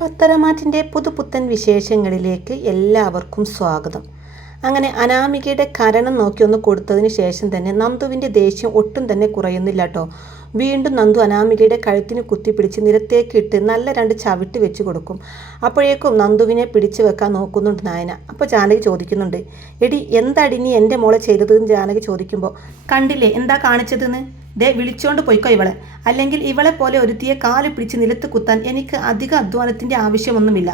പത്തരമാറ്റിൻ്റെ പുതുപുത്തൻ വിശേഷങ്ങളിലേക്ക് എല്ലാവർക്കും സ്വാഗതം. അങ്ങനെ അനാമികയുടെ കരണം നോക്കി ഒന്ന് കൊടുത്തതിന് ശേഷം തന്നെ നന്ദുവിൻ്റെ ദേഷ്യം ഒട്ടും തന്നെ കുറയുന്നില്ല കേട്ടോ. വീണ്ടും നന്ദു അനാമികയുടെ കഴുത്തിന് കുത്തിപ്പിടിച്ച് നിലത്തേക്ക് ഇട്ട് നല്ല രണ്ട് ചവിട്ട് വെച്ച് കൊടുക്കും. അപ്പോഴേക്കും നന്ദുവിനെ പിടിച്ചു വെക്കാൻ നോക്കുന്നുണ്ട് നയന. അപ്പോൾ ജാനകി ചോദിക്കുന്നുണ്ട്, എടി എന്താടി നീ എൻ്റെ മോളെ ചെയ്തതെന്ന് ജാനകി ചോദിക്കുമ്പോൾ, കണ്ടില്ലേ എന്താ കാണിച്ചതെന്ന്, ദേ വിളിച്ചോണ്ട് പോയിക്കോ ഇവളെ, അല്ലെങ്കിൽ ഇവളെ പോലെ ഒരുത്തിയെ കാല് പിടിച്ച് നിലത്ത് കുത്താൻ എനിക്ക് അധിക അധ്വാനത്തിൻ്റെ ആവശ്യമൊന്നുമില്ല,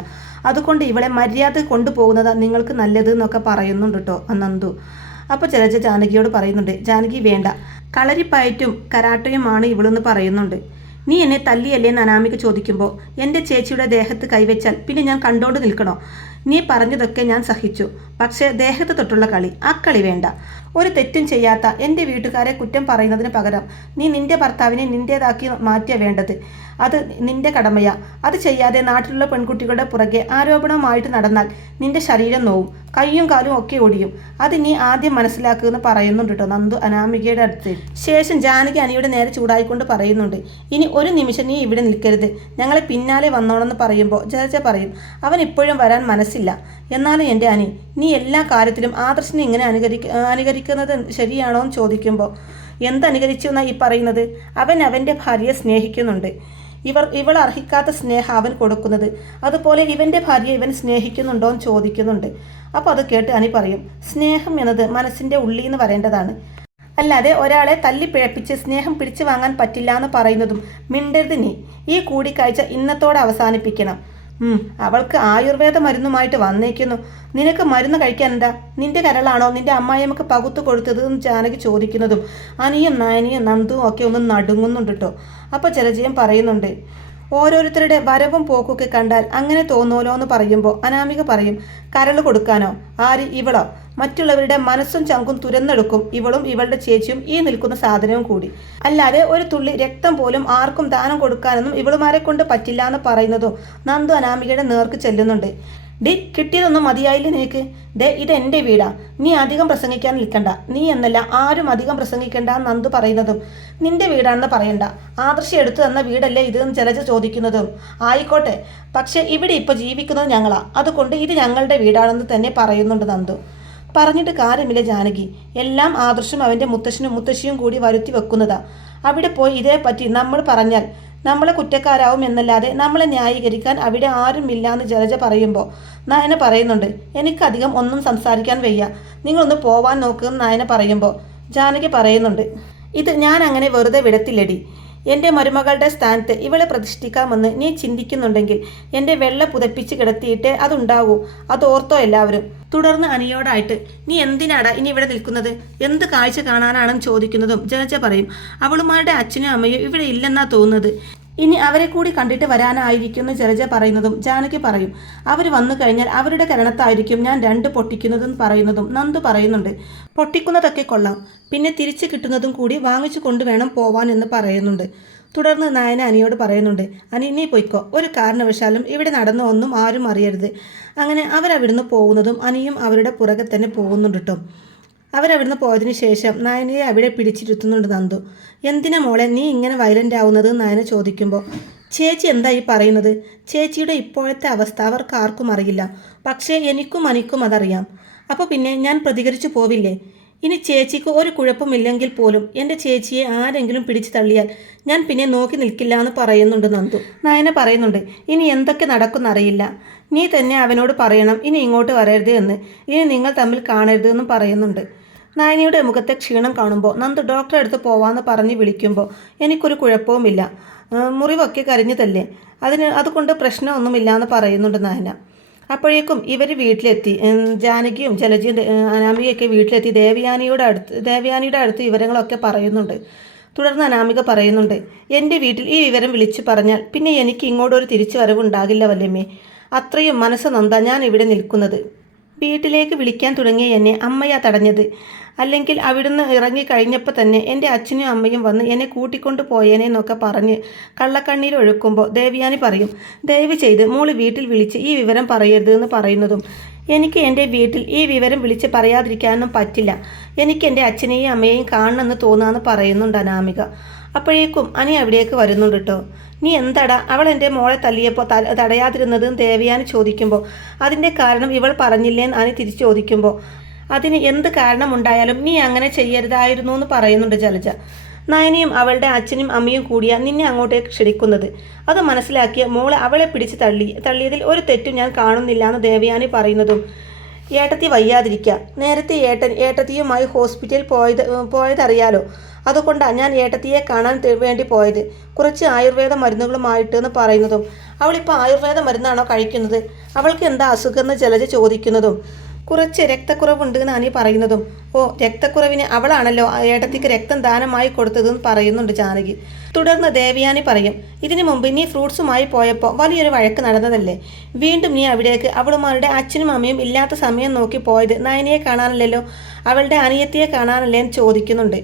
അതുകൊണ്ട് ഇവളെ മര്യാദ കൊണ്ടുപോകുന്നതാണ് നിങ്ങൾക്ക് നല്ലത് എന്നൊക്കെ പറയുന്നുണ്ട് കേട്ടോ നന്ദു. അപ്പോൾ ജലജ ജാനകിയോട് പറയുന്നുണ്ട്, ജാനകി വേണ്ട, കളരിപ്പയറ്റും കരാട്ടയുമാണ് ഇവളെന്ന് പറയുന്നുണ്ട്. നീ എന്നെ തല്ലിയല്ലേ എന്ന് അനാമിക ചോദിക്കുമ്പോൾ, എൻ്റെ ചേച്ചിയുടെ ദേഹത്ത് കൈവച്ചാൽ പിന്നെ ഞാൻ കണ്ടോണ്ട് നിൽക്കണോ? നീ പറഞ്ഞതൊക്കെ ഞാൻ സഹിച്ചു, പക്ഷേ ദേഹത്ത് തൊട്ടുള്ള കളി, ആ കളി വേണ്ട. ഒരു തെറ്റും ചെയ്യാത്ത എൻ്റെ വീട്ടുകാരെ കുറ്റം പറയുന്നതിന് പകരം നീ നിൻ്റെ ഭർത്താവിനെ നിൻ്റേതാക്കി മാറ്റിയ വേണ്ടത്. അത് നിൻ്റെ കടമയാ. അത് ചെയ്യാതെ നാട്ടിലുള്ള പെൺകുട്ടികളുടെ പുറകെ ആരോപണമായിട്ട് നടന്നാൽ നിൻ്റെ ശരീരം നോവും, കൈയും കാലും ഒക്കെ ഒടിയും. അത് നീ ആദ്യം മനസ്സിലാക്കുമെന്ന് പറയുന്നുണ്ട് കേട്ടോ നന്ദു അനാമികയുടെ അടുത്ത്. ശേഷം ജാനകി അനിയുടെ നേരെ ചൂടായിക്കൊണ്ട് പറയുന്നുണ്ട്, ഇനി ഒരു നിമിഷം നീ ഇവിടെ നിൽക്കരുത്, ഞങ്ങളെ പിന്നാലെ വന്നോണമെന്ന് പറയുമ്പോൾ ജലജ പറയും, അവൻ ഇപ്പോഴും വരാൻ മനസ്സില്ല. എന്നാലും എൻ്റെ അനി, നീ എല്ലാ കാര്യത്തിലും ആദർശിനെ ഇങ്ങനെ അനുകരിക്കുന്നത് ശരിയാണോ എന്ന് ചോദിക്കുമ്പോൾ, എന്തനുകരിച്ചു എന്നാണ് ഈ പറയുന്നത്? അവൻ അവൻ്റെ ഭാര്യയെ സ്നേഹിക്കുന്നുണ്ട്. ഇവൾ അർഹിക്കാത്ത സ്നേഹം അവൻ കൊടുക്കുന്നത്, അതുപോലെ ഇവൻ്റെ ഭാര്യയെ ഇവൻ സ്നേഹിക്കുന്നുണ്ടോ എന്ന് ചോദിക്കുന്നുണ്ട്. അപ്പോൾ അത് കേട്ട് അനി പറയും, സ്നേഹം എന്നത് മനസ്സിൻ്റെ ഉള്ളിൽ നിന്ന് വരേണ്ടതാണ്, അല്ലാതെ ഒരാളെ തല്ലിപ്പിഴപ്പിച്ച് സ്നേഹം പിടിച്ചു വാങ്ങാൻ പറ്റില്ല എന്ന് പറയുന്നതും മിണ്ടരുത് നീ. ഈ കൂടിക്കാഴ്ച ഇന്നത്തോടെ അവസാനിപ്പിക്കണം. അവൾക്ക് ആയുർവേദ മരുന്നുമായിട്ട് വന്നേക്കുന്നു. നിനക്ക് മരുന്ന് കഴിക്കാൻ എന്താ? നിന്റെ കരളാണോ നിന്റെ അമ്മായിയമ്മക്ക് പകുത്തു കൊടുത്തത് എന്ന് ജാനകി ചോദിക്കുന്നതും അനിയും നയനിയും നന്ദുവും ഒക്കെ ഒന്ന് നടുങ്ങുന്നുണ്ട് കേട്ടോ. അപ്പോൾ ജലജയം പറയുന്നുണ്ട്, ഓരോരുത്തരുടെ വരവും പോക്കൊക്കെ കണ്ടാൽ അങ്ങനെ തോന്നുമല്ലോ എന്ന് പറയുമ്പോൾ അനാമിക പറയും, കരൾ കൊടുക്കാനോ? ആര്? ഇവളോ? മറ്റുള്ളവരുടെ മനസ്സും ചങ്കും തുരന്നെടുക്കും ഇവളും ഇവളുടെ ചേച്ചിയും ഈ നിൽക്കുന്ന സാധനവും കൂടി. അല്ലാതെ ഒരു തുള്ളി രക്തം പോലും ആർക്കും ദാനം കൊടുക്കാനൊന്നും ഇവളുമാരെ കൊണ്ട് പറ്റില്ല എന്ന് പറയുന്നതും നന്ദു അനാമികയുടെ നേർക്ക് ചെല്ലുന്നുണ്ട്. ഡി, കിട്ടിയതൊന്നും മതിയായില്ലേ നിനക്ക്? ഡേ, ഇത് എൻ്റെ വീടാ, നീ അധികം പ്രസംഗിക്കാൻ നിൽക്കണ്ട. നീ എന്നല്ല ആരും അധികം പ്രസംഗിക്കണ്ട നന്ദു പറയുന്നതും, നിന്റെ വീടാണെന്ന് പറയണ്ട, ആദർശി എടുത്തു തന്ന വീടല്ലേ ഇത് എന്ന് ജലജ ചോദിക്കുന്നതും, ആയിക്കോട്ടെ, പക്ഷേ ഇവിടെ ഇപ്പോൾ ജീവിക്കുന്നത് ഞങ്ങളാ, അതുകൊണ്ട് ഇത് ഞങ്ങളുടെ വീടാണെന്ന് തന്നെ പറയുന്നുണ്ട് നന്ദു. പറഞ്ഞിട്ട് കാര്യമില്ല ജാനകി, എല്ലാം ആദർശും അവൻ്റെ മുത്തശ്ശനും മുത്തശ്ശിയും കൂടി വരുത്തി വെക്കുന്നതാ. അവിടെ പോയി ഇതേപ്പറ്റി നമ്മൾ പറഞ്ഞാൽ നമ്മളെ കുറ്റക്കാരാവും എന്നല്ലാതെ നമ്മളെ ന്യായീകരിക്കാൻ അവിടെ ആരുമില്ല എന്ന് ജലജ പറയുമ്പോൾ നയന പറയുന്നുണ്ട്, എനിക്കധികം ഒന്നും സംസാരിക്കാൻ വയ്യ, നിങ്ങളൊന്ന് പോവാൻ നോക്കുമെന്ന് നയന പറയുമ്പോൾ ജാനകി പറയുന്നുണ്ട്, ഇത് ഞാൻ അങ്ങനെ വെറുതെ വിടത്തില്ലടി. എൻ്റെ മരുമകളുടെ സ്ഥാനത്ത് ഇവളെ പ്രതിഷ്ഠിക്കാമെന്ന് നീ ചിന്തിക്കുന്നുണ്ടെങ്കിൽ എൻ്റെ വെള്ള പുതപ്പിച്ച് കിടത്തിയിട്ടേ അതുണ്ടാവൂ, അത് ഓർത്തോ എല്ലാവരും. തുടർന്ന് അനിയോടായിട്ട്, നീ എന്തിനാടാ ഇനി ഇവിടെ നിൽക്കുന്നത്, എന്ത് കാഴ്ച കാണാനാണെന്ന് ചോദിക്കുന്നതും ജലജ പറയും, അവളുമാരുടെ അച്ഛനും അമ്മയും ഇവിടെ ഇല്ലെന്നാ തോന്നുന്നത്, ഇനി അവരെ കൂടി കണ്ടിട്ട് വരാനായിരിക്കുമെന്ന് ജലജ പറയുന്നതും ജാനകി പറയും, അവർ വന്നു കഴിഞ്ഞാൽ അവരുടെ കരണത്തായിരിക്കും ഞാൻ രണ്ട് പൊട്ടിക്കുന്നതെന്ന് പറയുന്നതും നന്ദു പറയുന്നുണ്ട്, പൊട്ടിക്കുന്നതൊക്കെ കൊള്ളാം, പിന്നെ തിരിച്ചു കിട്ടുന്നതും കൂടി വാങ്ങിച്ചു കൊണ്ടുവേണം പോവാൻ എന്ന് പറയുന്നുണ്ട്. തുടർന്ന് നയന അനിയോട് പറയുന്നുണ്ട്, അനി നീ പൊയ്ക്കോ, ഒരു കാരണവശാലും ഇവിടെ നടന്ന ഒന്നും ആരും അറിയരുത്. അങ്ങനെ അവരവിടുന്ന് പോകുന്നതും അനിയും അവരുടെ പുറകെ തന്നെ പോകുന്നുണ്ട് കേട്ടോ. അവരവിടുന്ന് പോയതിനു ശേഷം നയനയെ അവിടെ പിടിച്ചിരുത്തുന്നുണ്ട് നന്ദു. എന്തിനാ മോളെ നീ ഇങ്ങനെ വയലൻ്റ് ആവുന്നത് നയന ചോദിക്കുമ്പോൾ, ചേച്ചി എന്താ ഈ പറയുന്നത്? ചേച്ചിയുടെ ഇപ്പോഴത്തെ അവസ്ഥ അവർക്ക് ആർക്കും അറിയില്ല, പക്ഷേ എനിക്കും അനിക്കും അതറിയാം. അപ്പോൾ പിന്നെ ഞാൻ പ്രതികരിച്ചു പോവില്ലേ? ഇനി ചേച്ചിക്ക് ഒരു കുഴപ്പമില്ലെങ്കിൽ പോലും എൻ്റെ ചേച്ചിയെ ആരെങ്കിലും പിടിച്ചു തള്ളിയാൽ ഞാൻ പിന്നെ നോക്കി നിൽക്കില്ല എന്ന് പറയുന്നുണ്ട് നന്ദു. നയന പറയുന്നുണ്ട്, ഇനി എന്തൊക്കെ നടക്കുന്നറിയില്ല, നീ തന്നെ അവനോട് പറയണം ഇനി ഇങ്ങോട്ട് വരരുത് എന്ന്, ഇനി നിങ്ങൾ തമ്മിൽ കാണരുത് എന്നും പറയുന്നുണ്ട്. നയനയുടെ മുഖത്തെ ക്ഷീണം കാണുമ്പോൾ നന്ദു ഡോക്ടറെ അടുത്ത് പോവാമെന്ന് പറഞ്ഞ് വിളിക്കുമ്പോൾ, എനിക്കൊരു കുഴപ്പവുമില്ല, മുറിവൊക്കെ കരിഞ്ഞതല്ലേ, അതുകൊണ്ട് പ്രശ്നമൊന്നുമില്ല എന്ന് പറയുന്നുണ്ട് നയന. അപ്പോഴേക്കും ഇവർ വീട്ടിലെത്തി. ജാനകിയും ജലജയും അനാമികയൊക്കെ വീട്ടിലെത്തി ദേവയാനിയുടെ അടുത്ത് വിവരങ്ങളൊക്കെ പറയുന്നുണ്ട്. തുടർന്ന് അനാമിക പറയുന്നുണ്ട്, എൻ്റെ വീട്ടിൽ ഈ വിവരം വിളിച്ചു പറഞ്ഞാൽ പിന്നെ എനിക്ക് ഇങ്ങോട്ടൊരു തിരിച്ചു വരവുണ്ടാകില്ല വല്യമ്മേ, അത്രയും മനസ്സ് നൊന്താ ഞാൻ ഇവിടെ നിൽക്കുന്നത്. വീട്ടിലേക്ക് വിളിക്കാൻ തുടങ്ങിയ എന്നെ അമ്മയാ തടഞ്ഞത്, അല്ലെങ്കിൽ അവിടുന്ന് ഇറങ്ങിക്കഴിഞ്ഞപ്പോൾ തന്നെ എൻ്റെ അച്ഛനും അമ്മയും വന്ന് എന്നെ കൂട്ടിക്കൊണ്ട് പോയേനെന്നൊക്കെ പറഞ്ഞ് കള്ളക്കണ്ണീരൊഴുക്കുമ്പോൾ ദേവയാനി പറയും, ദയവ് ചെയ്ത് മോള് വീട്ടിൽ വിളിച്ച് ഈ വിവരം പറയരുത് എന്ന് പറയുന്നതും, എനിക്ക് എൻ്റെ വീട്ടിൽ ഈ വിവരം വിളിച്ച് പറയാതിരിക്കാനൊന്നും പറ്റില്ല, എനിക്ക് എൻ്റെ അച്ഛനെയും അമ്മയെയും കാണണമെന്ന് തോന്നാമെന്ന് പറയുന്നുണ്ട് അനാമിക. അപ്പോഴേക്കും അനി അവിടേക്ക് വരുന്നുണ്ട് കേട്ടോ. നീ എന്താടാ അവൾ എൻ്റെ മോളെ തല്ലിയപ്പോൾ തടയാതിരുന്നത് ദേവയാനി ചോദിക്കുമ്പോൾ അതിൻ്റെ കാരണം ഇവൾ പറഞ്ഞില്ലേന്ന് അനി തിരിച്ചു ചോദിക്കുമ്പോൾ അതിന് എന്ത് കാരണമുണ്ടായാലും നീ അങ്ങനെ ചെയ്യരുതായിരുന്നു എന്ന് പറയുന്നുണ്ട് ജലജ. നയനിയും അവളുടെ അച്ഛനും അമ്മയും കൂടിയാ നിന്നെ അങ്ങോട്ടേക്ക് ക്ഷണിക്കുന്നത്. അത് മനസ്സിലാക്കിയ മോളെ അവളെ പിടിച്ച് തള്ളിയതിൽ ഒരു തെറ്റും ഞാൻ കാണുന്നില്ല എന്ന് ദേവയാനി പറയുന്നതും ഏട്ടത്തി വയ്യാതിരിക്കുക. നേരത്തെ ഏട്ടത്തിയുമായി ഹോസ്പിറ്റലിൽ പോയതറിയാലോ. അതുകൊണ്ടാണ് ഞാൻ ഏട്ടത്തിയെ കാണാൻ വേണ്ടി പോയത്. കുറച്ച് ആയുർവേദ മരുന്നുകളുമായിട്ട് എന്ന് പറയുന്നതും അവളിപ്പോൾ ആയുർവേദ മരുന്നാണോ കഴിക്കുന്നത്, അവൾക്ക് എന്താ അസുഖമെന്ന് ജലജ ചോദിക്കുന്നതും കുറച്ച് രക്തക്കുറവുണ്ട് എന്ന് അനി പറയുന്നതും ഓ രക്തക്കുറവിന് അവളാണല്ലോ ഏട്ടത്തിക്ക് രക്തം ദാനമായി കൊടുത്തതെന്ന് പറയുന്നുണ്ട് ജാനകി. തുടർന്ന് ദേവയാനി പറയും, ഇതിനു മുമ്പ് നീ ഫ്രൂട്ട്സുമായി പോയപ്പോൾ വലിയൊരു വഴക്ക് നടന്നതല്ലേ. വീണ്ടും നീ അവിടേക്ക് അവളുമാരുടെ അച്ഛനും അമ്മയും ഇല്ലാത്ത സമയം നോക്കി പോയത് നയനയെ കാണാനല്ലല്ലോ, അവളുടെ അനിയത്തിയെ കാണാനല്ലേ എന്ന് ചോദിക്കുന്നുണ്ട്.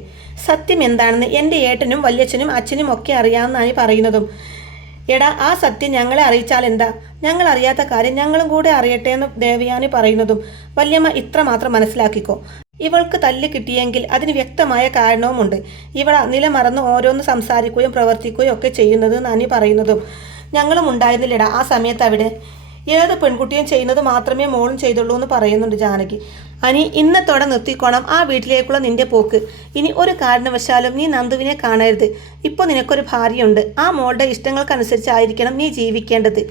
സത്യം എന്താണെന്ന് എൻ്റെ ഏട്ടനും വല്യച്ഛനും അച്ഛനും ഒക്കെ അറിയാമെന്നാണ് പറയുന്നതും എടാ ആ സത്യം ഞങ്ങളെ അറിയിച്ചാൽ എന്താ, ഞങ്ങൾ അറിയാത്ത കാര്യം ഞങ്ങളും കൂടെ അറിയട്ടെ എന്ന് ദേവയാനി പറയുന്നതും വല്യമ്മ ഇത്ര മാത്രം മനസ്സിലാക്കിക്കോ, ഇവൾക്ക് തല്ല് കിട്ടിയെങ്കിൽ അതിന് വ്യക്തമായ കാരണവുമുണ്ട്. ഇവള നിലമറന്ന് ഓരോന്ന് സംസാരിക്കുകയും പ്രവർത്തിക്കുകയും ഒക്കെ ചെയ്യുന്നത് നനി പറയുന്നതും ഞങ്ങളും ഉണ്ടായിരുന്നില്ലടാ ആ സമയത്ത് അവിടെ. ഏത് പെൺകുട്ടിയും ചെയ്യുന്നത് മാത്രമേ മോളും ചെയ്തുള്ളൂ എന്ന് പറയുന്നുണ്ട് ജാനകി. അനി ഇന്നത്തോടെ നിർത്തിക്കോണം ആ വീട്ടിലേക്കുള്ള നിന്റെ പോക്ക്. ഇനി ഒരു കാരണവശാലും നീ നന്ദുവിനെ കാണരുത്. ഇപ്പോൾ നിനക്കൊരു ഭാര്യയുണ്ട്. ആ മോളുടെ ഇഷ്ടങ്ങൾക്കനുസരിച്ചായിരിക്കണം നീ ജീവിക്കേണ്ടത്.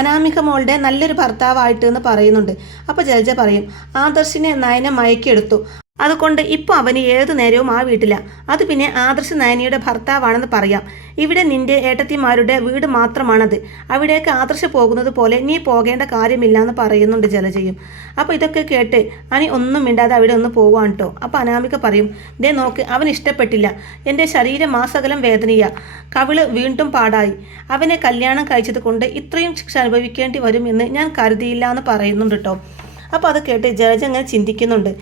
അനാമിക മോളുടെ നല്ലൊരു ഭർത്താവായിട്ട് എന്ന് പറയുന്നുണ്ട്. അപ്പോൾ ജലജ പറയും, ആദർശിനെ നയനെ മയക്കിയെടുത്തു, അതുകൊണ്ട് ഇപ്പോൾ അവന് ഏതു നേരവും ആ വീട്ടില. അത് പിന്നെ ആദർശ് നയനിയുടെ ഭർത്താവാണെന്ന് പറയാം. ഇവിടെ നിന്റെ ഏട്ടത്തിമാരുടെ വീട് മാത്രമാണത്. അവിടേക്ക് ആദർശ് പോകുന്നത് പോലെ നീ പോകേണ്ട കാര്യമില്ല എന്ന് പറയുന്നുണ്ട് ജലജയും. അപ്പോൾ ഇതൊക്കെ കേട്ട് അനി ഒന്നും മിണ്ടാതെ അവിടെ ഒന്ന് പോവാണ് കേട്ടോ. അപ്പോൾ അനാമിക പറയും, ദേ നോക്ക് അവൻ ഇഷ്ടപ്പെട്ടില്ല, എൻ്റെ ശരീരം മാസകലം വേദനയാ, കവിള് വീണ്ടും പാടായി, അവനെ കല്യാണം കഴിച്ചത് കൊണ്ട് ഇത്രയും ശിക്ഷ അനുഭവിക്കേണ്ടി വരുമെന്ന് ഞാൻ കരുതിയില്ല എന്ന് പറയുന്നുണ്ട് കേട്ടോ. അപ്പോൾ അത് കേട്ട് ജലജ അങ്ങനെ ചിന്തിക്കുന്നുണ്ട്,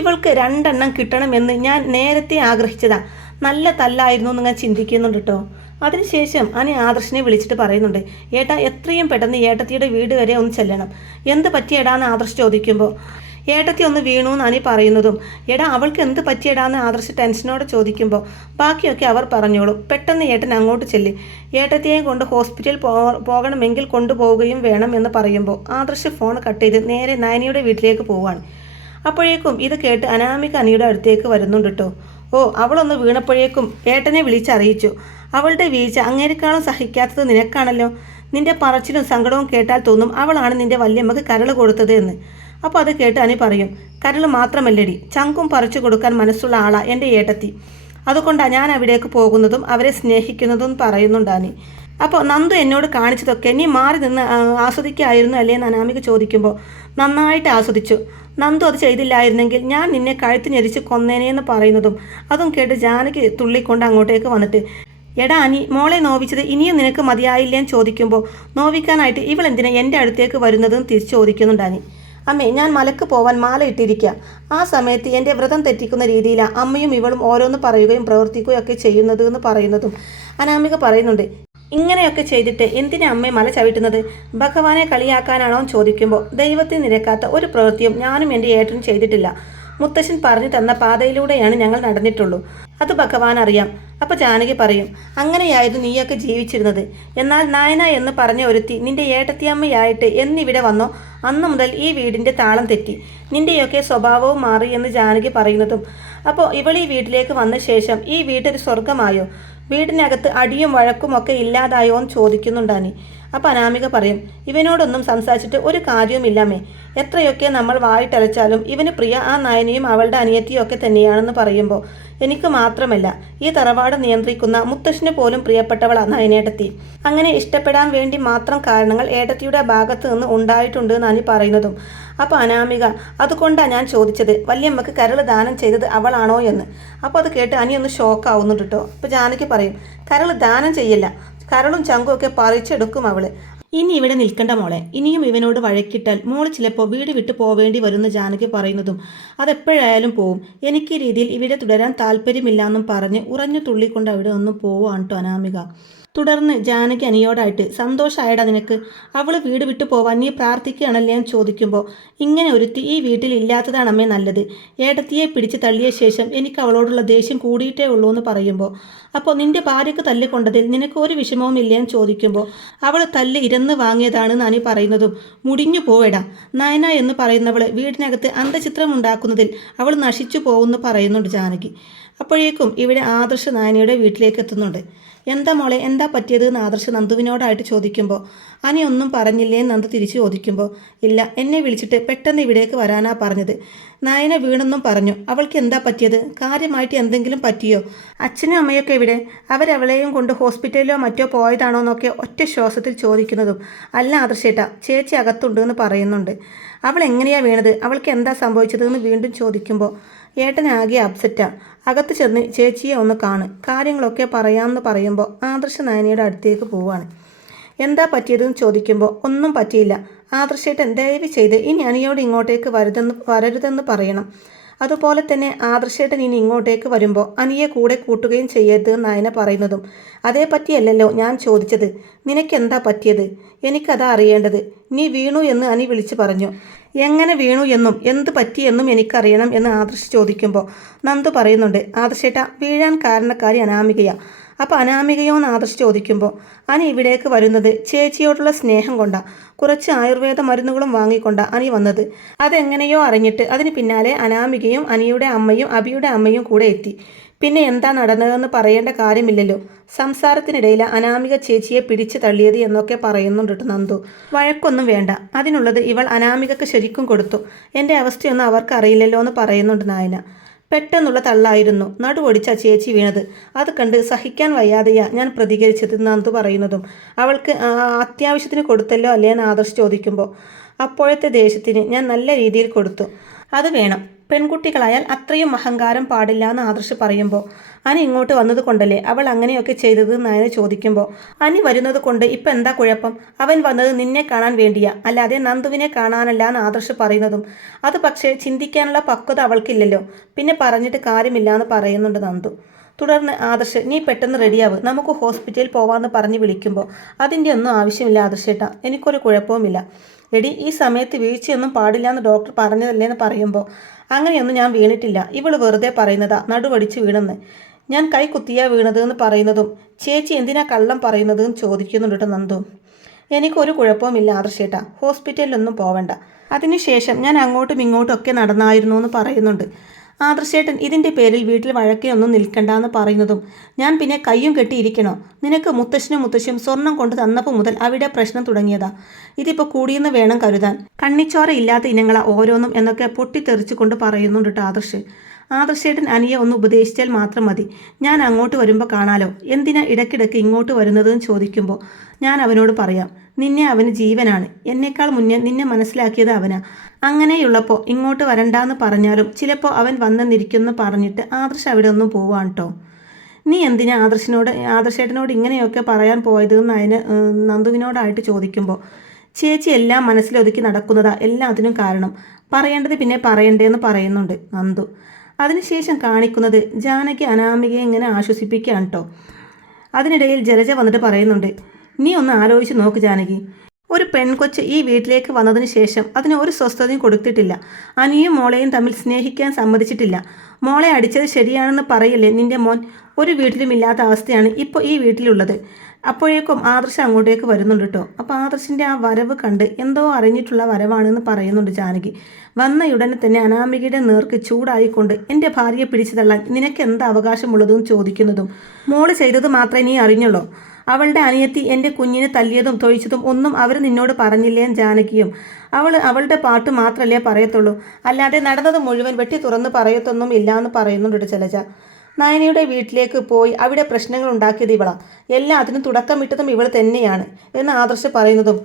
ഇവൾക്ക് 2 എണ്ണം കിട്ടണമെന്ന് ഞാൻ നേരത്തെ ആഗ്രഹിച്ചതാ, നല്ല തല്ലായിരുന്നു എന്ന് ഞാൻ ചിന്തിക്കുന്നുണ്ട് കേട്ടോ. അതിനുശേഷം അനി ആദർശിനെ വിളിച്ചിട്ട് പറയുന്നുണ്ട്, ഏട്ടാ എത്രയും പെട്ടെന്ന് ഏട്ടത്തിയുടെ വീട് വരെ ഒന്ന് ചെല്ലണം. എന്ത് പറ്റിയടാന്ന് ആദർശ് ചോദിക്കുമ്പോൾ ഏട്ടത്തി ഒന്ന് വീണു എന്ന് അനി പറയുന്നതും എടാ അവൾക്ക് എന്ത് പറ്റിയടാന്ന് ആദർശ് ടെൻഷനോടെ ചോദിക്കുമ്പോൾ ബാക്കിയൊക്കെ അവർ പറഞ്ഞോളും, പെട്ടെന്ന് ഏട്ടൻ അങ്ങോട്ട് ചെല്ല്, ഏട്ടത്തിയെ കൊണ്ട് ഹോസ്പിറ്റലിൽ പോകണമെങ്കിൽ കൊണ്ടുപോവുകയും വേണം എന്ന് പറയുമ്പോൾ ആദർശ് ഫോൺ കട്ട് ചെയ്ത് നേരെ നയനിയുടെ വീട്ടിലേക്ക് പോവാണ്. അപ്പോഴേക്കും ഇത് കേട്ട് അനാമിക അനിയുടെ അടുത്തേക്ക് വരുന്നുണ്ട് കേട്ടോ. ഓ അവളൊന്ന് വീണപ്പോഴേക്കും ഏട്ടനെ വിളിച്ചറിയിച്ചു, അവളുടെ വീഴ്ച അങ്ങേരെക്കാളും സഹിക്കാത്തത് നിനക്കാണല്ലോ. നിന്റെ പറച്ചിലും സങ്കടവും കേട്ടാൽ തോന്നും അവളാണ് നിന്റെ വല്യമ്മക്ക് കരൾ കൊടുത്തത് എന്ന്. അപ്പോൾ അത് കേട്ട് അനി പറയും, കരൾ മാത്രമല്ലടി ചങ്കും പറിച്ചു കൊടുക്കാൻ മനസ്സുള്ള ആളാ എൻ്റെ ഏട്ടത്തി, അതുകൊണ്ടാണ് ഞാൻ അവിടേക്ക് പോകുന്നതും അവരെ സ്നേഹിക്കുന്നതും പറയുന്നുണ്ട് അനി. അപ്പോൾ നന്ദു എന്നോട് കാണിച്ചതൊക്കെ നീ മാറി നിന്ന് ആസ്വദിക്കായിരുന്നു അല്ലേ എന്ന് അനാമിക ചോദിക്കുമ്പോൾ നന്നായിട്ട് ആസ്വദിച്ചു, നന്ദു അത് ചെയ്തില്ലായിരുന്നെങ്കിൽ ഞാൻ നിന്നെ കഴുത്ത് ഞെരിച്ച് കൊന്നേനെന്ന് പറയുന്നതും അതും കേട്ട് ജാനകി തുള്ളിക്കൊണ്ട് അങ്ങോട്ടേക്ക് വന്നിട്ട് എടാ അനി മോളെ നോവിച്ചത് ഇനിയും നിനക്ക് മതിയായില്ലേന്ന് ചോദിക്കുമ്പോൾ നോവിക്കാനായിട്ട് ഇവൾ എന്തിനാ എൻ്റെ അടുത്തേക്ക് വരുന്നതെന്ന് തിരിച്ചു ചോദിക്കുന്നുണ്ട് അനി. അമ്മേ ഞാൻ മലക്ക് പോവാൻ മാല ഇട്ടിരിക്കുക, ആ സമയത്ത് എൻ്റെ വ്രതം തെറ്റിക്കുന്ന രീതിയിലാണ് അമ്മയും ഇവളും ഓരോന്ന് പറയുകയും പ്രവർത്തിക്കുകയും ഒക്കെ ചെയ്യുന്നത് എന്ന് പറയുന്നതും അനാമിക പറയുന്നുണ്ട്, ഇങ്ങനെയൊക്കെ ചെയ്തിട്ട് എന്തിനാ അമ്മേ മല ചവിട്ടുന്നത്, ഭഗവാനെ കളിയാക്കാനാണോ എന്ന് ചോദിക്കുമ്പോൾ ദൈവത്തിന് നിരക്കാത്ത ഒരു പ്രവൃത്തിയും ഞാനും എൻ്റെ ഏട്ടനും ചെയ്തിട്ടില്ല, മുത്തശ്ശൻ പറഞ്ഞു തന്ന പാതയിലൂടെയാണ് ഞങ്ങൾ നടന്നിട്ടുള്ളൂ, അത് ഭഗവാൻ അറിയാം. അപ്പോൾ ജാനകി പറയും, അങ്ങനെയായിരുന്നു നീയൊക്കെ ജീവിച്ചിരുന്നത്. എന്നാൽ നായന എന്ന് പറഞ്ഞ ഒരുത്തി നിന്റെ ഏട്ടത്തിയമ്മയായിട്ട് എന്നിവിടെ വന്നോ അന്നു മുതൽ ഈ വീടിൻ്റെ താളം തെറ്റി, നിന്റെയൊക്കെ സ്വഭാവവും മാറി എന്ന് ജാനകി പറയുന്നതും അപ്പോൾ ഇവൾ ഈ വീട്ടിലേക്ക് വന്ന ശേഷം ഈ വീട്ടൊരു സ്വർഗമായോ, വീടിനകത്ത് അടിയും വഴക്കും ഒക്കെ ഇല്ലാതായോ എന്ന് ചോദിക്കുന്നുണ്ടാനി. അപ്പോൾ അനാമിക പറയും, ഇവനോടൊന്നും സംസാരിച്ചിട്ട് ഒരു കാര്യവുമില്ലാമേ, എത്രയൊക്കെ നമ്മൾ വായിട്ടലച്ചാലും ഇവന് പ്രിയ ആ നയനിയും അവളുടെ അനിയത്തിയും ഒക്കെ തന്നെയാണെന്ന് പറയുമ്പോൾ എനിക്ക് മാത്രമല്ല ഈ തറവാട് നിയന്ത്രിക്കുന്ന മുത്തശ്ശിന് പോലും പ്രിയപ്പെട്ടവളാണ് നയനേട്ടത്തി, അങ്ങനെ ഇഷ്ടപ്പെടാൻ വേണ്ടി മാത്രം കാരണങ്ങൾ ഏട്ടത്തിയുടെ ഭാഗത്ത് നിന്ന് ഉണ്ടായിട്ടുണ്ട് എന്നാണ് പറയുന്നതും. അപ്പോൾ അനാമിക, അതുകൊണ്ടാണ് ഞാൻ ചോദിച്ചത് വല്യമ്മക്ക് കരൾ ദാനം ചെയ്തത് അവളാണോ എന്ന്. അപ്പോൾ അത് കേട്ട് അനിയൊന്ന് ഷോക്കാവുന്നുണ്ട് കേട്ടോ. അപ്പോൾ ജാനകി പറയും, കരൾ ദാനം ചെയ്യില്ല, കരളും ചങ്കും ഒക്കെ പറിച്ചെടുക്കും അവള്. ഇനി ഇവിടെ നിൽക്കണ്ട മോളെ, ഇനിയും ഇവനോട് വഴക്കിട്ടാൽ മോള് ചിലപ്പോൾ വീട് വിട്ടു പോവേണ്ടി വരുന്ന ജാനകി പറയുന്നതും അതെപ്പോഴായാലും പോവും, എനിക്ക് ഈ രീതിയിൽ ഇവിടെ തുടരാൻ താല്പര്യമില്ല എന്നും പറഞ്ഞ് ഉറഞ്ഞു തുള്ളിക്കൊണ്ട് അവിടെ ഒന്നും പോവാണ് കേട്ടോ അനാമിക. തുടർന്ന് ജാനകി അനിയോടായിട്ട് സന്തോഷമായടാ നിനക്ക്, അവൾ വീട് വിട്ടു പോവാൻ നീ പ്രാർത്ഥിക്കുകയാണല്ലേ എന്ന് ചോദിക്കുമ്പോൾ ഇങ്ങനെ ഒരുത്തി ഈ വീട്ടിൽ ഇല്ലാത്തതാണ് അമ്മേ നല്ലത്. ഏടത്തിയെ പിടിച്ച് തള്ളിയ ശേഷം എനിക്ക് അവളോടുള്ള ദേഷ്യം കൂടിയിട്ടേ ഉള്ളൂ എന്ന് പറയുമ്പോൾ അപ്പോൾ നിന്റെ ഭാര്യയ്ക്ക് തല്ലിക്കൊണ്ടതിൽ നിനക്ക് ഒരു വിഷമവും ഇല്ലേ എന്ന് ചോദിക്കുമ്പോൾ അവൾ തല്ല് ഇരന്ന് വാങ്ങിയതാണ് നാനി പറയുന്നതും മുടിഞ്ഞു പോവേടാ. നയന എന്ന് പറയുന്നവൾ വീടിനകത്ത് അന്തചിത്രം ഉണ്ടാക്കുന്നതിൽ അവൾ നശിച്ചു പോകുമെന്ന് പറയുന്നുണ്ട് ജാനകി. അപ്പോഴേക്കും ഇവിടെ ആദർശ് നയനയുടെ വീട്ടിലേക്ക് എത്തുന്നുണ്ട്. എന്താ മോളെ, എന്താ പറ്റിയത് എന്ന് ആദർശ് നന്ദുവിനോടായിട്ട് ചോദിക്കുമ്പോൾ അനി ഒന്നും പറഞ്ഞില്ലേ എന്ന് നന്ദു തിരിച്ചു ചോദിക്കുമ്പോൾ ഇല്ല, എന്നെ വിളിച്ചിട്ട് പെട്ടെന്ന് ഇവിടേക്ക് വരാനാ പറഞ്ഞത്. നയന വീണെന്നും പറഞ്ഞു. അവൾക്ക് എന്താ പറ്റിയത്? കാര്യമായിട്ട് എന്തെങ്കിലും പറ്റിയോ? അച്ഛനും അമ്മയൊക്കെ ഇവിടെ? അവരവളെയും കൊണ്ട് ഹോസ്പിറ്റലിലോ മറ്റോ പോയതാണോ എന്നൊക്കെ ഒറ്റ ശ്വാസത്തിൽ ചോദിക്കുന്നതും അല്ല ആദർശേട്ടാ, ചേച്ചി അകത്തുണ്ട് എന്ന് പറയുന്നുണ്ട്. അവൾ എങ്ങനെയാ വീണത്? അവൾക്ക് എന്താ സംഭവിച്ചതെന്ന് വീണ്ടും ചോദിക്കുമ്പോൾ ഏട്ടനാകെ അപ്സെറ്റാ. അകത്ത് ചെന്ന് ചേച്ചിയെ ഒന്ന് കാണ്, കാര്യങ്ങളൊക്കെ പറയാമെന്ന് പറയുമ്പോൾ ആദർശ് നയനയുടെ അടുത്തേക്ക് പോവാണ്. എന്താ പറ്റിയതെന്ന് ചോദിക്കുമ്പോൾ ഒന്നും പറ്റിയില്ല ആദർശേട്ടൻ, ദയവ് ചെയ്ത് ഇനി അനിയോട് ഇങ്ങോട്ടേക്ക് വരരുതെന്ന് പറയണം. അതുപോലെ തന്നെ ആദർശേട്ടൻ ഇനി ഇങ്ങോട്ടേക്ക് വരുമ്പോൾ അനിയെ കൂടെ കൂട്ടുകയും ചെയ്യരുത് നയന പറയുന്നതും അതേ പറ്റിയല്ലല്ലോ ഞാൻ ചോദിച്ചത്. നിനക്കെന്താ പറ്റിയത്? എനിക്കതാ അറിയേണ്ടത്. നീ വീണു എന്ന് അനി വിളിച്ചു പറഞ്ഞു. എങ്ങനെ വീണു എന്നും എന്ത് പറ്റിയെന്നും എനിക്കറിയണം എന്ന് ആദർശ് ചോദിക്കുമ്പോൾ നന്ദു പറയുന്നുണ്ട്. ആദർശേട്ടാ, വീഴാൻ കാരണക്കാരി അനാമികയാ. അപ്പോൾ അനാമികയോ എന്ന് ആദർശ് ചോദിക്കുമ്പോൾ അനി ഇവിടേക്ക് വരുന്നത് ചേച്ചിയോടുള്ള സ്നേഹം കൊണ്ടാ. കുറച്ച് ആയുർവേദ മരുന്നുകളും വാങ്ങിക്കൊണ്ടാ അനി വന്നത്. അതെങ്ങനെയോ അറിഞ്ഞിട്ട് അതിന് പിന്നാലെ അനാമികയും അനിയുടെ അമ്മയും അബിയുടെ അമ്മയും കൂടെ എത്തി. പിന്നെ എന്താ നടന്നതെന്ന് പറയേണ്ട കാര്യമില്ലല്ലോ. സംസാരത്തിനിടയിൽ അനാമിക ചേച്ചിയെ പിടിച്ചു തള്ളിയത് എന്നൊക്കെ പറയുന്നുണ്ട് നന്ദു. വഴക്കൊന്നും വേണ്ട, അതിനുള്ളത് ഇവൾ അനാമികക്ക് ശരിക്കും കൊടുത്തു. എൻ്റെ അവസ്ഥയൊന്നും അവർക്ക് അറിയില്ലല്ലോ എന്ന് പറയുന്നുണ്ട് നായന. പെട്ടെന്നുള്ള തള്ളായിരുന്നു നടുവൊടിച്ച ചേച്ചി വീണത്. അത് കണ്ട് സഹിക്കാൻ വയ്യാതെയാ ഞാൻ പ്രതികരിച്ചത് നന്ദു പറയുന്നതും അവൾക്ക് അത്യാവശ്യത്തിന് കൊടുത്തല്ലോ അല്ലേ എന്ന് ആദർശ് ചോദിക്കുമ്പോൾ അപ്പോഴത്തെ ദേഷ്യത്തിന് ഞാൻ നല്ല രീതിയിൽ കൊടുത്തു. അത് വേണം, പെൺകുട്ടികളായാൽ അത്രയും അഹങ്കാരം പാടില്ല എന്ന് ആദർശ് പറയുമ്പോൾ അനി ഇങ്ങോട്ട് വന്നത് കൊണ്ടല്ലേ അവൾ അങ്ങനെയൊക്കെ ചെയ്തത് നയന ചോദിക്കുമ്പോൾ അനി വരുന്നത് കൊണ്ട് ഇപ്പം എന്താ കുഴപ്പം? അവൻ വന്നത് നിന്നെ കാണാൻ വേണ്ടിയാ, അല്ലാതെ നന്ദുവിനെ കാണാനല്ല എന്ന് ആദർശ് പറയുന്നതും അത് പക്ഷേ ചിന്തിക്കാനുള്ള പക്വത അവൾക്കില്ലല്ലോ, പിന്നെ പറഞ്ഞിട്ട് കാര്യമില്ല എന്ന് പറയുന്നുണ്ട് നന്ദു. തുടർന്ന് ആദർശ് നീ പെട്ടെന്ന് റെഡിയാവ്, നമുക്ക് ഹോസ്പിറ്റലിൽ പോവാമെന്ന് പറഞ്ഞ് വിളിക്കുമ്പോൾ അതിൻ്റെ ഒന്നും ആവശ്യമില്ല ആദർശേട്ടാ, എനിക്കൊരു കുഴപ്പവുമില്ല. എടി, ഈ സമയത്ത് വീഴ്ചയൊന്നും പാടില്ല എന്ന് ഡോക്ടർ പറഞ്ഞതല്ലേ എന്ന് പറയുമ്പോൾ അങ്ങനെയൊന്നും ഞാൻ വീണിട്ടില്ല, ഇവൾ വെറുതെ പറയുന്നതാ നടുവടിച്ച് വീണെന്ന്. ഞാൻ കൈ കുത്തിയാ വീണത് എന്ന് പറയുന്നതും ചേച്ചി എന്തിനാ കള്ളം പറയുന്നതെന്ന് ചോദിക്കുന്നുണ്ട് നന്ദു. എനിക്കൊരു കുഴപ്പവുമില്ല ആദർശേട്ടാ, ഹോസ്പിറ്റലിലൊന്നും പോവണ്ട. അതിനുശേഷം ഞാൻ അങ്ങോട്ടും ഇങ്ങോട്ടും ഒക്കെ നടന്നായിരുന്നു എന്ന് പറയുന്നുണ്ട്. ആദർശേട്ടൻ ഇതിൻ്റെ പേരിൽ വീട്ടിൽ വഴക്കിനൊന്നും നിൽക്കണ്ടെന്ന് പറയുന്നതും ഞാൻ പിന്നെ കയ്യും കെട്ടിയിരിക്കണോ? നിനക്ക് മുത്തശ്ശനും മുത്തശ്ശിയും സ്വർണം കൊണ്ട് തന്നപ്പോൾ മുതൽ അവിടെ പ്രശ്നം തുടങ്ങിയതാ. ഇതിപ്പോൾ കൂടിയെന്ന് വേണം കരുതാൻ. കണ്ണിച്ചോര ഇല്ലാത്ത ഇനങ്ങളാ ഓരോന്നും എന്നൊക്കെ പൊട്ടിത്തെറിച്ചു കൊണ്ട് പറയുന്നുണ്ട് ആദർശ്. ആദർശേട്ടൻ അനിയെ ഒന്ന് ഉപദേശിച്ചാൽ മാത്രം മതി, ഞാൻ അങ്ങോട്ട് വരുമ്പോൾ കാണാലോ. എന്തിനാ ഇടയ്ക്കിടയ്ക്ക് ഇങ്ങോട്ട് വരുന്നതെന്ന് ചോദിക്കുമ്പോൾ ഞാൻ അവനോട് പറയാം, നിന്നെ അവന് ജീവനാണ്, എന്നേക്കാൾ മുന്നേ നിന്നെ മനസ്സിലാക്കിയത് അവനാ. അങ്ങനെയുള്ളപ്പോൾ ഇങ്ങോട്ട് വരണ്ടാന്ന് പറഞ്ഞാലും ചിലപ്പോൾ അവൻ വന്നെന്നിരിക്കുമെന്ന് പറഞ്ഞിട്ട് ആദർശ് അവിടെ ഒന്നും പോവാണ് കേട്ടോ. നീ എന്തിനാ ആദർശേട്ടനോട് ഇങ്ങനെയൊക്കെ പറയാൻ പോയതെന്ന് അതിന് നന്ദുവിനോടായിട്ട് ചോദിക്കുമ്പോൾ ചേച്ചി എല്ലാം മനസ്സിലൊതുക്കി നടക്കുന്നതാ എല്ലാത്തിനും കാരണം, പറയേണ്ടത് പിന്നെ പറയണ്ടേന്ന് പറയുന്നുണ്ട് നന്ദു. അതിനുശേഷം കാണിക്കുന്നത് ജാനകി അനാമികയെ ഇങ്ങനെ ആശ്വസിപ്പിക്കുകയാണ് കേട്ടോ. അതിനിടയിൽ ജലജ വന്നിട്ട് പറയുന്നുണ്ട്, നീ ഒന്ന് ആലോചിച്ച് നോക്ക് ജാനകി, ഒരു പെൺകൊച്ച് ഈ വീട്ടിലേക്ക് വന്നതിന് ശേഷം അതിന് ഒരു സ്വസ്ഥതയും കൊടുത്തിട്ടില്ല. അനിയും മോളെയും തമ്മിൽ സ്നേഹിക്കാൻ സമ്മതിച്ചിട്ടില്ല. മോളെ അടിച്ചത് ശരിയാണെന്ന് പറയില്ലേ നിന്റെ മോൻ? ഒരു വീട്ടിലും ഇല്ലാത്ത അവസ്ഥയാണ് ഇപ്പോൾ ഈ വീട്ടിലുള്ളത്. അപ്പോഴേക്കും ആദർശ് അങ്ങോട്ടേക്ക് വരുന്നുണ്ട് കേട്ടോ. അപ്പോൾ ആദർശിൻ്റെ ആ വരവ് കണ്ട് എന്തോ അറിഞ്ഞിട്ടുള്ള വരവാണെന്ന് പറയുന്നുണ്ട് ജാനകി. വന്നയുടനെ തന്നെ അനാമികയുടെ നേർക്ക് ചൂടായിക്കൊണ്ട് എൻ്റെ ഭാര്യയെ പിടിച്ചു തള്ളാൻ നിനക്ക് എന്താ അവകാശമുള്ളതെന്ന് ചോദിക്കുന്നതും മോള് ചെയ്തത് മാത്രമേ നീ അറിഞ്ഞുള്ളൂ. അവളുടെ അനിയത്തി എൻ്റെ കുഞ്ഞിനെ തല്ലിയതും തൊഴിച്ചതും ഒന്നും അവർ നിന്നോട് പറഞ്ഞില്ലേ ജാനകിയും? അവളുടെ പാട്ട് മാത്രമല്ലേ പറയത്തുള്ളൂ, അല്ലാതെ നടന്നത് മുഴുവൻ വെട്ടി തുറന്ന് പറയത്തൊന്നും ഇല്ല എന്ന് പറയുന്നുണ്ട് ജലജ. നയനയുടെ വീട്ടിലേക്ക് പോയി അവിടെ പ്രശ്നങ്ങൾ ഉണ്ടാക്കിയത് ഇവളാ, എല്ലാത്തിനും തുടക്കമിട്ടതും ഇവൾ തന്നെയാണ് എന്ന് ആദർശ് പറയുന്നതും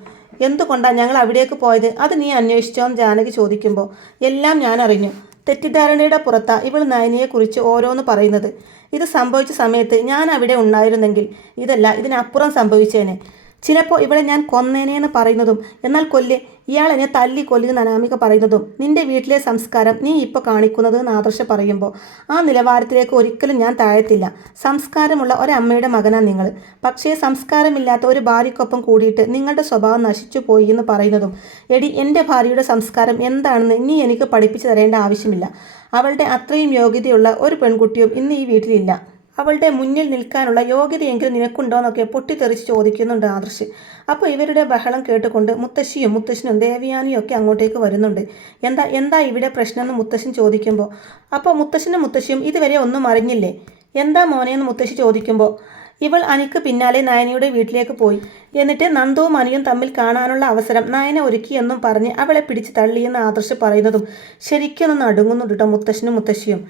എന്തുകൊണ്ടാണ് ഞങ്ങൾ അവിടേക്ക് പോയത്, അത് നീ അന്വേഷിച്ചോ എന്ന് ജാനകി ചോദിക്കുമ്പോൾ എല്ലാം ഞാൻ അറിഞ്ഞു. തെറ്റിദ്ധാരണയുടെ പുറത്താ ഇവൾ നയനയെക്കുറിച്ച് ഓരോന്ന് പറയുന്നത്. ഇത് സംഭവിച്ച സമയത്ത് ഞാൻ അവിടെ ഉണ്ടായിരുന്നെങ്കിൽ ഇതല്ല ഇതിനപ്പുറം സംഭവിച്ചേനെ. ചിലപ്പോൾ ഇവളെ ഞാൻ കൊന്നേനേന്ന് പറയുന്നതും എന്നാൽ കൊല്ല്, ഇയാളെന്നെ തല്ലി കൊല്ലുന്ന അനാമിക പറയുന്നതും നിന്റെ വീട്ടിലെ സംസ്കാരം നീ ഇപ്പോൾ കാണിക്കുന്നത് എന്ന് ആദർശ പറയുമ്പോൾ ആ നിലവാരത്തിലേക്ക് ഒരിക്കലും ഞാൻ താഴത്തില്ല. സംസ്കാരമുള്ള ഒരമ്മയുടെ മകനാണ് നിങ്ങൾ. പക്ഷേ സംസ്കാരമില്ലാത്ത ഒരു ഭാര്യയ്ക്കൊപ്പം കൂടിയിട്ട് നിങ്ങളുടെ സ്വഭാവം നശിച്ചു പോയി എന്ന് പറയുന്നതും എടി, എൻ്റെ ഭാര്യയുടെ സംസ്കാരം എന്താണെന്ന് നീ എനിക്ക് പഠിപ്പിച്ചു തരേണ്ട ആവശ്യമില്ല. അവളുടെ അത്രയും യോഗ്യതയുള്ള ഒരു പെൺകുട്ടിയും ഇന്ന് ഈ വീട്ടിലില്ല. അവളുടെ മുന്നിൽ നിൽക്കാനുള്ള യോഗ്യതയെങ്കിലും നിനക്കുണ്ടോ എന്നൊക്കെ പൊട്ടിത്തെറിച്ച് ചോദിക്കുന്നുണ്ട് ആദർശ്. അപ്പോൾ ഇവരുടെ ബഹളം കേട്ടുകൊണ്ട് മുത്തശ്ശിയും മുത്തശ്ശനും ദേവയാനിയും ഒക്കെ അങ്ങോട്ടേക്ക് വരുന്നുണ്ട്. എന്താ ഇവിടെ പ്രശ്നം എന്ന് മുത്തശ്ശൻ ചോദിക്കുമ്പോൾ അപ്പോൾ മുത്തശ്ശനും മുത്തശ്ശിയും ഇതുവരെ ഒന്നും അറിഞ്ഞില്ലേ? എന്താ മോനെന്ന് മുത്തശ്ശി ചോദിക്കുമ്പോൾ ഇവൾ അനിക്ക് പിന്നാലെ നയനയുടെ വീട്ടിലേക്ക് പോയി. എന്നിട്ട് നന്ദുവും അനിയും തമ്മിൽ കാണാനുള്ള അവസരം നയന ഒരുക്കിയെന്നും പറഞ്ഞ് അവളെ പിടിച്ച് തള്ളിയെന്ന് ആദർശ് പറയുന്നതും ശരിക്കൊന്നും നടുങ്ങുന്നുണ്ട് കേട്ടോ മുത്തശ്ശനും മുത്തശ്ശിയും.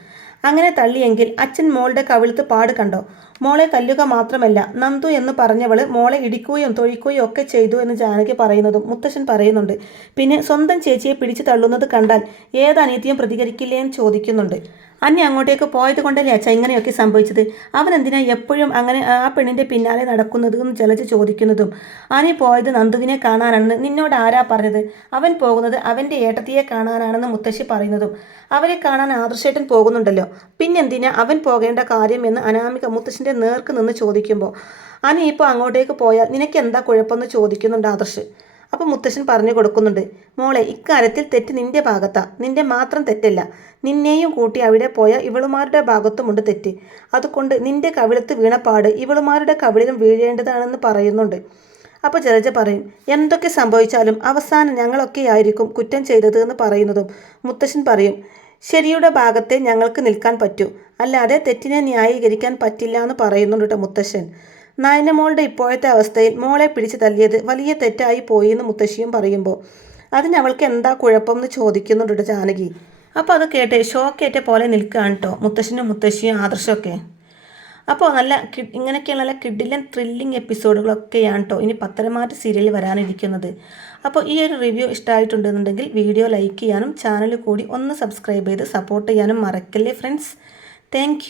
അങ്ങനെ തള്ളിയെങ്കിൽ അച്ഛൻ മോളുടെ കവിളത്ത് പാട് കണ്ടോ? മോളെ തല്ലുക മാത്രമല്ല, നന്ദു എന്ന് പറഞ്ഞവള് മോളെ ഇടിക്കുകയും തൊഴിക്കുകയും ഒക്കെ ചെയ്തു എന്ന് ജാനകി പറയുന്നതും മുത്തശ്ശൻ പറയുന്നുണ്ട്. പിന്നെ സ്വന്തം ചേച്ചിയെ പിടിച്ചു തള്ളുന്നത് കണ്ടാൽ ഏത് അനീതിയും പ്രതികരിക്കില്ലേ എന്ന് ചോദിക്കുന്നുണ്ട്. അന്യ അങ്ങോട്ടേക്ക് പോയത് കൊണ്ടല്ലേ അച്ഛ ഇങ്ങനെയൊക്കെ സംഭവിച്ചത്? അവൻ എന്തിനാ എപ്പോഴും അങ്ങനെ ആ പെണ്ണിൻ്റെ പിന്നാലെ നടക്കുന്നതും ജലജ ചോദിക്കുന്നതും. അനി പോയത് നന്ദുവിനെ കാണാനാണെന്ന് നിന്നോട് ആരാ പറഞ്ഞത്? അവൻ പോകുന്നത് അവൻ്റെ ഏട്ടത്തിയെ കാണാനാണെന്ന് മുത്തശ്ശി പറയുന്നതും അവരെ കാണാൻ ആദർശേട്ടൻ പോകുന്നുണ്ടല്ലോ, പിന്നെന്തിനാ അവൻ പോകേണ്ട കാര്യം എന്ന് അനാമിക മുത്തശ്ശൻ്റെ നേർക്ക് നിന്ന് ചോദിക്കുമ്പോൾ അനി ഇപ്പോൾ അങ്ങോട്ടേക്ക് പോയാൽ നിനക്കെന്താ കുഴപ്പമെന്ന് ചോദിക്കുന്നുണ്ട് ആദർശ്. അപ്പോൾ മുത്തശ്ശൻ പറഞ്ഞു കൊടുക്കുന്നുണ്ട്, മോളെ ഇക്കാര്യത്തിൽ തെറ്റ് നിന്റെ ഭാഗത്താ, നിന്റെ മാത്രം തെറ്റല്ല. നിന്നെയും കൂട്ടി അവിടെ പോയ ഇവളുമാരുടെ ഭാഗത്തുമുണ്ട് തെറ്റ്. അതുകൊണ്ട് നിന്റെ കവിളത്ത് വീണപ്പാട് ഇവളുമാരുടെ കവിളിലും വീഴേണ്ടതാണെന്ന് പറയുന്നുണ്ട്. അപ്പോൾ ജലജ പറയും, എന്തൊക്കെ സംഭവിച്ചാലും അവസാനം ഞങ്ങളൊക്കെയായിരിക്കും കുറ്റം ചെയ്തത് എന്ന് പറയുന്നതും മുത്തശ്ശൻ പറയും, ശരിയുടെ ഭാഗത്തെ ഞങ്ങൾക്ക് നിൽക്കാൻ പറ്റൂ, അല്ലാതെ തെറ്റിനെ ന്യായീകരിക്കാൻ പറ്റില്ല എന്ന് പറയുന്നുണ്ട് കേട്ടോ മുത്തശ്ശൻ. നയനമോളുടെ ഇപ്പോഴത്തെ അവസ്ഥയിൽ മോളെ പിടിച്ചു തല്ലിയത് വലിയ തെറ്റായി പോയി എന്ന് മുത്തശ്ശിയും പറയുമ്പോൾ അതിന് അവൾക്ക് എന്താ കുഴപ്പം എന്ന് ചോദിക്കുന്നുണ്ട് ജാനകി. അപ്പോൾ അത് കേട്ടെ ഷോക്കേറ്റ പോലെ നിൽക്കുകയാണ് കേട്ടോ മുത്തശ്ശനും മുത്തശ്ശിയും ആദർശമൊക്കെ. അപ്പോൾ ഇങ്ങനെയൊക്കെയുള്ള നല്ല കിഡിലൻ ത്രില്ലിംഗ് എപ്പിസോഡുകളൊക്കെയാണ് കേട്ടോ ഇനി പത്തരമാറ്റ് സീരിയൽ വരാനിരിക്കുന്നത്. അപ്പോൾ ഈ ഒരു റിവ്യൂ ഇഷ്ടമായിട്ടുണ്ടെന്നുണ്ടെങ്കിൽ വീഡിയോ ലൈക്ക് ചെയ്യാനും ചാനൽ കൂടി ഒന്ന് സബ്സ്ക്രൈബ് ചെയ്ത് സപ്പോർട്ട് ചെയ്യാനും മറക്കല്ലേ ഫ്രണ്ട്സ്. താങ്ക്